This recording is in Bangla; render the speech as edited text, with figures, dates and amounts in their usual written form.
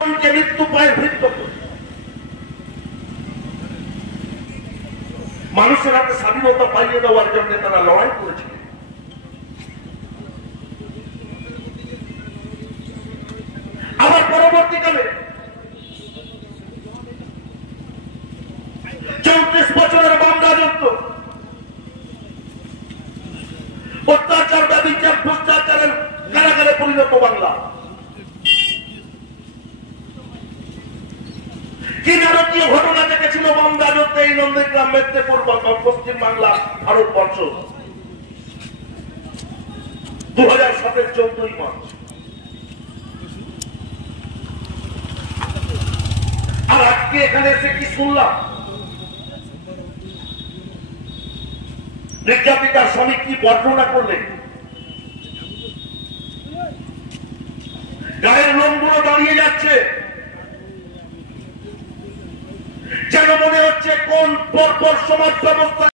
মৃত্যু পায় মৃত্যু মানুষের হাতে স্বাধীনতা পাইয়ে দেওয়ার জন্য তারা লড়াই করেছিল। আবার পরবর্তীকালে 34 বছরের বাম রাজত্ব, অত্যাচার, ব্যভিচার, ভ্রষ্টাচারের কারাগারে পরিণত বাংলা। কি নারকীয় ঘটনা দেখেছিল বাম রাজত্বে এই নন্দীগ্রাম, মেদিনীপুর, পশ্চিম বাংলা, ভারতবর্ষ। 2007 14 মার্চ। আর আজকে এখানে এসে কি শুনলাম, নির্যাতিতার স্বামী কি বর্ণনা করলেন, গায়ের লোমগুলো দাঁড়িয়ে যাচ্ছে, যেন মনে হচ্ছে কোন পরপর সমাজ ব্যবস্থা